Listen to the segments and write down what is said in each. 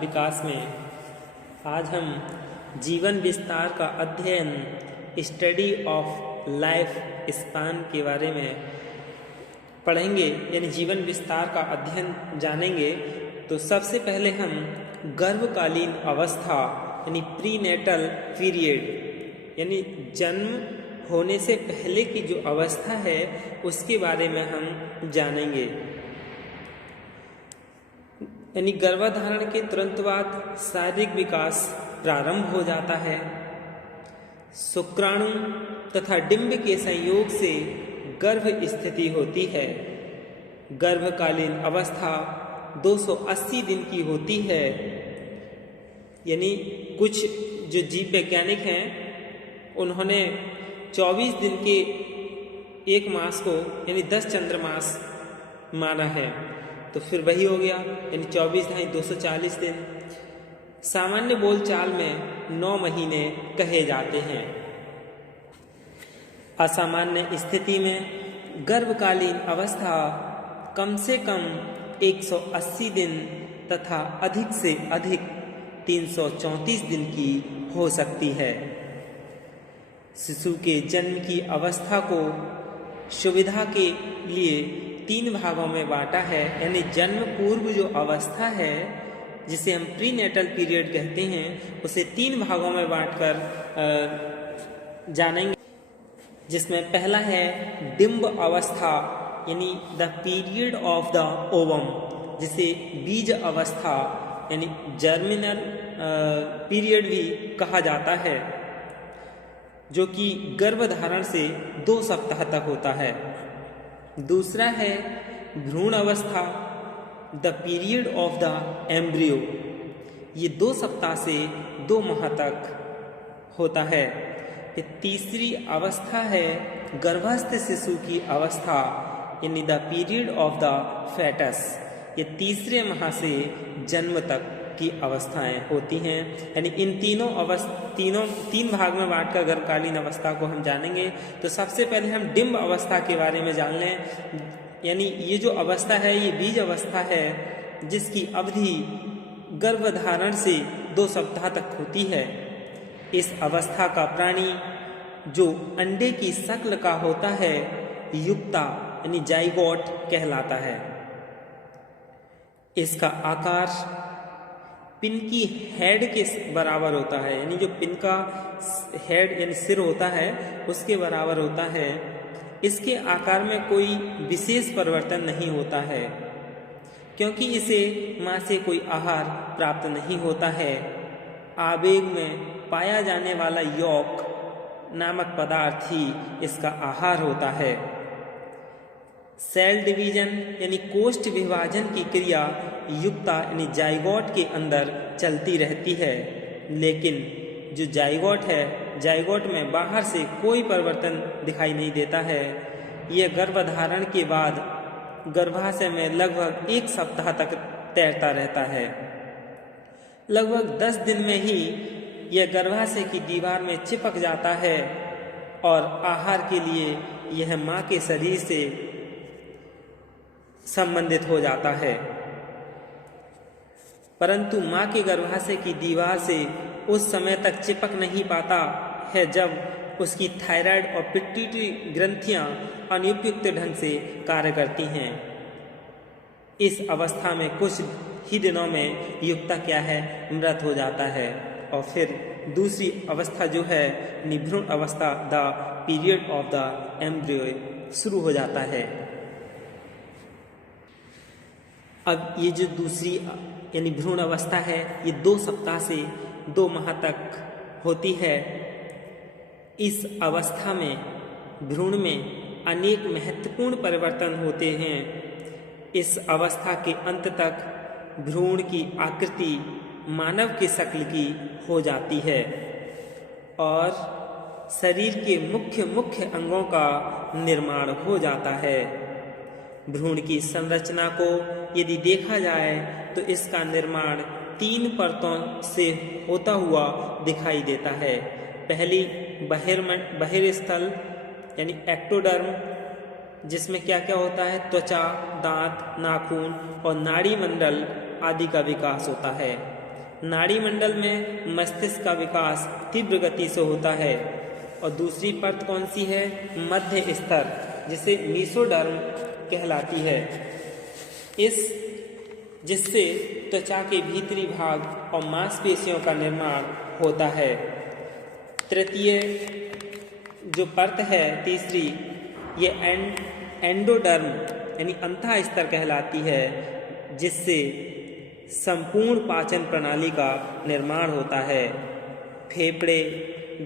विकास में आज हम जीवन विस्तार का अध्ययन स्टडी ऑफ लाइफ स्पान के बारे में पढ़ेंगे, यानी जीवन विस्तार का अध्ययन जानेंगे। तो सबसे पहले हम गर्भकालीन अवस्था यानी प्रीनेटल पीरियड यानी जन्म होने से पहले की जो अवस्था है उसके बारे में हम जानेंगे। यानी गर्भधारण के तुरंत बाद शारीरिक विकास प्रारंभ हो जाता है। शुक्राणु तथा डिंब के संयोग से गर्भ स्थिति होती है। गर्भकालीन अवस्था 280 दिन की होती है। यानी कुछ जो जीव वैज्ञानिक हैं उन्होंने 24 दिन के एक मास को यानी 10 चंद्रमास माना है, तो फिर वही हो गया, यानी 24 ढाई 240 दिन। सामान्य बोलचाल में 9 महीने कहे जाते हैं। असामान्य स्थिति में गर्भकालीन अवस्था कम से कम 180 दिन तथा अधिक से अधिक 334 दिन की हो सकती है। शिशु के जन्म की अवस्था को सुविधा के लिए 3 भागों में बांटा है। यानी जन्म पूर्व जो अवस्था है जिसे हम प्रीनेटल पीरियड कहते हैं उसे 3 भागों में बांटकर जानेंगे, जिसमें पहला है डिंब अवस्था यानी the period of the ovum, जिसे बीज अवस्था यानी जर्मिनल पीरियड भी कहा जाता है, जो कि गर्भधारण से 2 सप्ताह तक होता है। दूसरा है भ्रूण अवस्था the period of the embryo, ये 2 सप्ताह से 2 माह तक होता है। तीसरी अवस्था है गर्भस्थ शिशु की अवस्था यानी the period of the foetus, ये तीसरे माह से जन्म तक की अवस्थाएं होती हैं। यानी इन तीन भाग में बांटकर गर्भकालीन अवस्था को हम जानेंगे। तो सबसे पहले हम डिंब अवस्था के बारे में जान लें। यानी ये जो अवस्था है ये बीज अवस्था है, जिसकी अवधि गर्भधारण से 2 सप्ताह तक होती है। इस अवस्था का प्राणी जो अंडे की शक्ल का होता है युक्ता यानी जाइगोट कहलाता है। इसका आकार पिन की हेड के बराबर होता है, यानी जो पिन का हेड यानी सिर होता है उसके बराबर होता है। इसके आकार में कोई विशेष परिवर्तन नहीं होता है, क्योंकि इसे मां से कोई आहार प्राप्त नहीं होता है। आवेग में पाया जाने वाला यॉक नामक पदार्थ ही इसका आहार होता है। सेल डिवीजन यानी कोष्ठ विभाजन की क्रिया युक्ता यानी जाइगोट के अंदर चलती रहती है, लेकिन जो जाइगोट है जाइगोट में बाहर से कोई परिवर्तन दिखाई नहीं देता है। यह गर्भधारण के बाद गर्भाशय में लगभग 1 सप्ताह तक तैरता रहता है। लगभग 10 दिन में ही यह गर्भाशय की दीवार में चिपक जाता है और आहार के लिए यह मां के शरीर से संबंधित हो जाता है, परंतु मां के गर्भाशय की दीवार से उस समय तक चिपक नहीं पाता है जब उसकी थायराइड और पिट्यूटरी ग्रंथियां अनुपयुक्त ढंग से कार्य करती हैं। इस अवस्था में कुछ ही दिनों में युक्ता क्या है मृत हो जाता है, और फिर दूसरी अवस्था जो है भ्रूण अवस्था the period of the embryo शुरू हो जाता है। अब ये जो दूसरी यानी भ्रूण अवस्था है ये 2 सप्ताह से 2 माह तक होती है। इस अवस्था में भ्रूण में अनेक महत्वपूर्ण परिवर्तन होते हैं। इस अवस्था के अंत तक भ्रूण की आकृति मानव की शक्ल की हो जाती है और शरीर के मुख्य अंगों का निर्माण हो जाता है। भ्रूण की संरचना को यदि देखा जाए तो इसका निर्माण 3 परतों से होता हुआ दिखाई देता है। पहली बहिर्स्थल यानी एक्टोडर्म, जिसमें क्या क्या होता है, त्वचा, दांत, नाखून और नाड़ी मंडल आदि का विकास होता है। नाड़ी मंडल में मस्तिष्क का विकास तीव्र गति से होता है। और दूसरी परत कौन सी है? मध्य स्तर, जिसे मीसोडर्म कहलाती है, जिससे त्वचा के भीतरी भाग और मांसपेशियों का निर्माण होता है। तृतीय जो परत है तीसरी, ये एंडोडर्म यानी अंतः स्तर कहलाती है, जिससे संपूर्ण पाचन प्रणाली का निर्माण होता है। फेफड़े,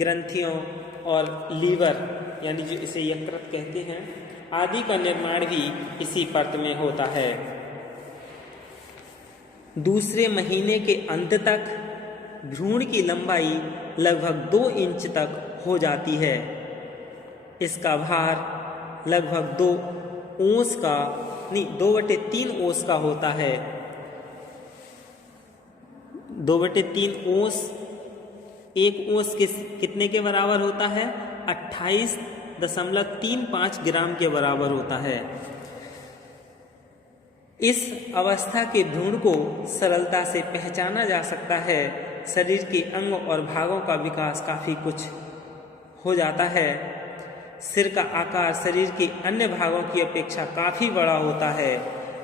ग्रंथियों और लीवर यानी जो इसे यकृत कहते हैं आदि का निर्माण भी इसी परत में होता है। दूसरे महीने के अंत तक भ्रूण की लंबाई लगभग 2 इंच तक हो जाती है। इसका भार लगभग 2/3 औंस का होता है। 2/3 औंस, 1 औंस कितने के बराबर होता है? 28.35 ग्राम के बराबर होता है। इस अवस्था के भ्रूण को सरलता से पहचाना जा सकता है। शरीर के अंग और भागों का विकास काफी कुछ हो जाता है। सिर का आकार शरीर के अन्य भागों की अपेक्षा काफी बड़ा होता है।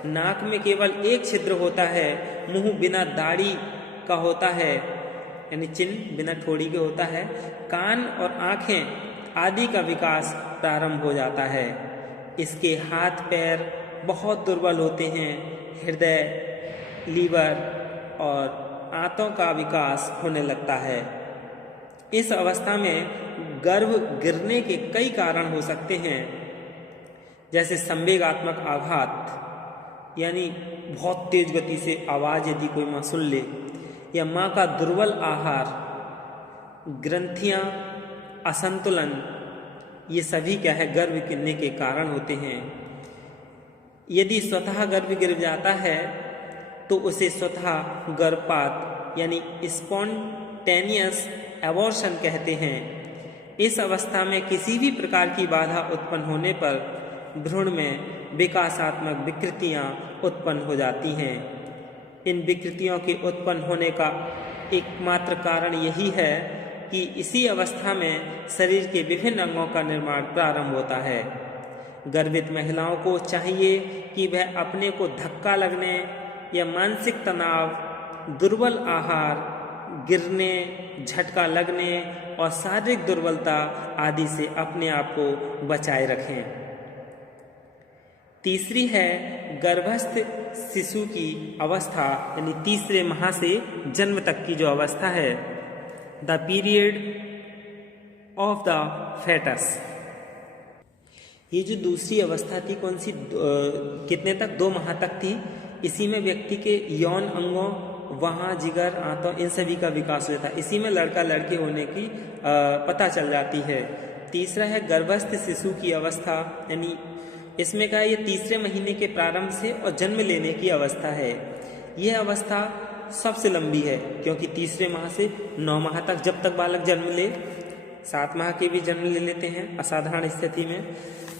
नाक में केवल एक छिद्र होता है। मुंह बिना दाढ़ी का होता है, यानी चिन्ह बिना ठोड़ी के होता है। कान और आंखें आदि का विकास प्रारंभ हो जाता है। इसके हाथ पैर बहुत दुर्बल होते हैं। हृदय, लीवर और आंतों का विकास होने लगता है। इस अवस्था में गर्भ गिरने के कई कारण हो सकते हैं, जैसे संवेगात्मक आघात यानी बहुत तेज गति से आवाज यदि कोई मां सुन ले, या मां का दुर्बल आहार, ग्रंथियां असंतुलन, ये सभी क्या है गर्भ गिरने के कारण होते हैं। यदि स्वतः गर्भ गिर जाता है तो उसे स्वतः गर्भपात यानी स्पॉन्टेनियस एबॉर्शन कहते हैं। इस अवस्था में किसी भी प्रकार की बाधा उत्पन्न होने पर भ्रूण में विकासात्मक विकृतियां उत्पन्न हो जाती हैं। इन विकृतियों के उत्पन्न होने का एकमात्र कारण यही है कि इसी अवस्था में शरीर के विभिन्न अंगों का निर्माण प्रारंभ होता है। गर्भित महिलाओं को चाहिए कि वह अपने को धक्का लगने या मानसिक तनाव, दुर्बल आहार, गिरने, झटका लगने और शारीरिक दुर्बलता आदि से अपने आप को बचाए रखें। तीसरी है गर्भस्थ शिशु की अवस्था, यानी तीसरे माह से जन्म तक की जो अवस्था है, the period of the foetus. ये जो दूसरी अवस्था थी कौन सी, कितने तक? 2 माह तक थी। इसी में व्यक्ति के यौन अंगों, वहाँ जिगर, आंतों, इन सभी का विकास होता है। इसी में लड़का लड़की होने की पता चल जाती है। तीसरा है गर्भस्थ शिशु की अवस्था, यानी इसमें क्या है, ये तीसरे महीने के प्रारंभ से और जन्म लेने की अवस्था है। यह अवस्था सबसे लंबी है, क्योंकि तीसरे माह से 9 माह तक, जब तक बालक जन्म ले, 7 माह के भी जन्म ले लेते हैं असाधारण स्थिति में।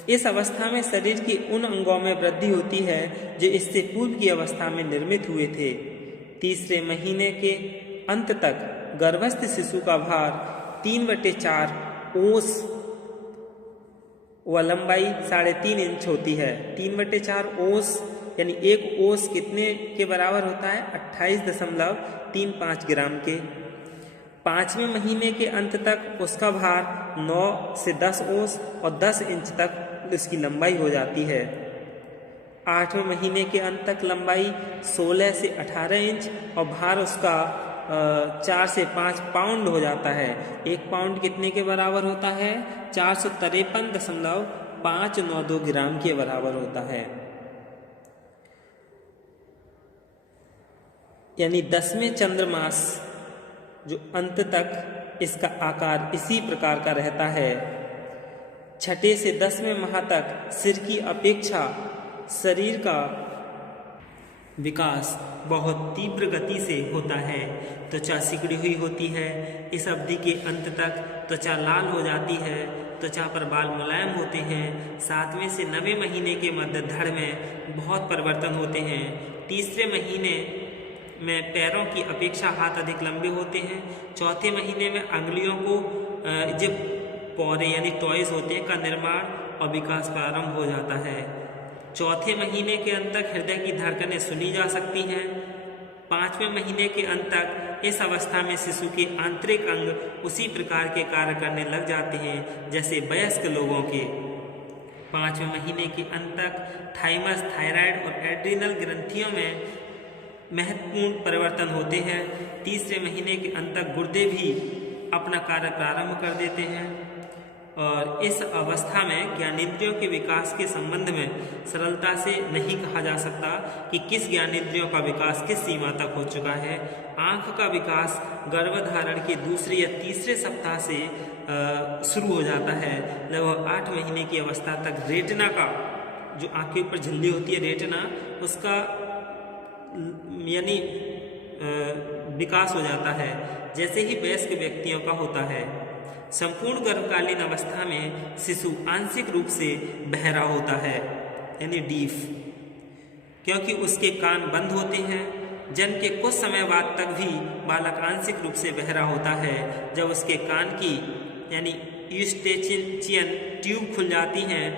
इस अवस्था में शरीर के उन अंगों में वृद्धि होती है जो इससे पूर्व की अवस्था में निर्मित हुए थे। तीसरे महीने के अंत तक गर्भस्थ शिशु का भार 3/4 औंस व लंबाई 3.5 इंच होती है। 3/4 औंस यानी 1 औंस कितने के बराबर होता है? 28.35 ग्राम के। 5वें महीने के अंत तक उसका भार 9 से 10 औंस और 10 इंच तक इसकी लंबाई हो जाती है। 8वें महीने के अंत तक लंबाई 16 से 18 इंच और भार उसका 4 से 5 पाउंड हो जाता है। 1 पाउंड कितने के बराबर होता है? 453.592 ग्राम के बराबर होता है। यानी 10वें चंद्रमास जो अंत तक इसका आकार इसी प्रकार का रहता है। 6ठे से 10वें माह तक सिर की अपेक्षा शरीर का विकास बहुत तीव्र गति से होता है। त्वचा सिकुड़ी हुई होती है। इस अवधि के अंत तक त्वचा लाल हो जाती है। त्वचा पर बाल मुलायम होते हैं। 7वें से 9वें महीने के मध्य धड़ में बहुत परिवर्तन होते हैं। तीसरे महीने में पैरों की अपेक्षा हाथ अधिक लंबे होते हैं। चौथे महीने में अंगुलियों को जो पौरे यानी टॉयज होते हैं का निर्माण और विकास प्रारंभ हो जाता है। चौथे महीने के अंत तक हृदय की धड़कनें सुनी जा सकती हैं। 5वें महीने के अंत तक इस अवस्था में शिशु के आंतरिक अंग उसी प्रकार के कार्य करने लग जाते हैं जैसे वयस्क लोगों के। 5वें महीने के अंत तक थाइमस, थायराइड और एड्रिनल ग्रंथियों में महत्वपूर्ण परिवर्तन होते हैं। 3वें महीने के अंत तक गुर्दे भी अपना कार्य प्रारंभ कर देते हैं और इस अवस्था में ज्ञानेंद्रियों के विकास के संबंध में सरलता से नहीं कहा जा सकता कि किस ज्ञानेंद्रियों का विकास किस सीमा तक हो चुका है। आँख का विकास गर्भधारण के दूसरे या तीसरे सप्ताह से शुरू हो जाता है। लगभग 8 महीने की अवस्था तक रेटिना का, जो आँख के ऊपर झिल्ली होती है रेटिना, उसका यानी विकास हो जाता है जैसे ही वयस्क व्यक्तियों का होता है। संपूर्ण गर्भकालीन अवस्था में शिशु आंशिक रूप से बहरा होता है यानी डीफ, क्योंकि उसके कान बंद होते हैं। जन्म के कुछ समय बाद तक भी बालक आंशिक रूप से बहरा होता है। जब उसके कान की यानी यूस्टेचियन ट्यूब खुल जाती हैं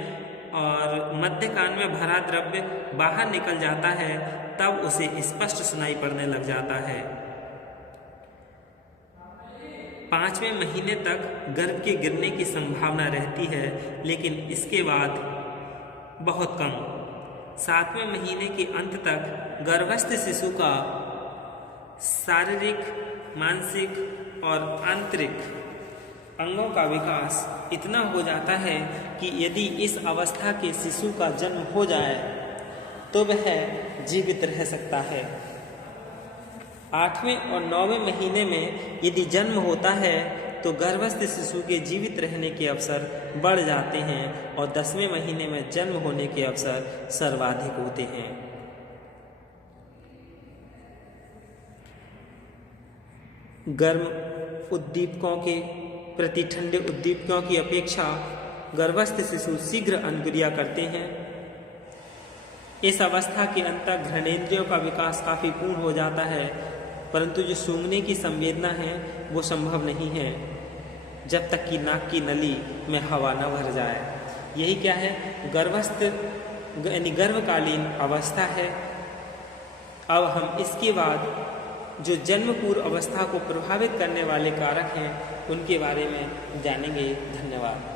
और मध्य कान में भरा द्रव्य बाहर निकल जाता है, तब उसे स्पष्ट सुनाई पड़ने लग जाता है। 5वें महीने तक गर्भ के गिरने की संभावना रहती है, लेकिन इसके बाद बहुत कम। 7वें महीने के अंत तक गर्भस्थ शिशु का शारीरिक, मानसिक और आंतरिक अंगों का विकास इतना हो जाता है कि यदि इस अवस्था के शिशु का जन्म हो जाए तो वह जीवित रह सकता है। 8वें और 9वें महीने में यदि जन्म होता है तो गर्भस्थ शिशु के जीवित रहने के अवसर बढ़ जाते हैं और 10वें महीने में जन्म होने के अवसर सर्वाधिक होते हैं। गर्म उद्दीपकों के प्रति ठंडे उद्दीपकों की अपेक्षा गर्भस्थ शिशु शीघ्र अनुक्रिया करते हैं। इस अवस्था के अंत तक घ्राणेंद्रियों का विकास काफ़ी पूर्ण हो जाता है, परंतु जो सूंघने की संवेदना है वो संभव नहीं है जब तक कि नाक की नली में हवा न भर जाए। यही क्या है, गर्भस्थ यानी गर्भकालीन अवस्था है। अब हम इसके बाद जो जन्म पूर्व अवस्था को प्रभावित करने वाले कारक हैं उनके बारे में जानेंगे। धन्यवाद।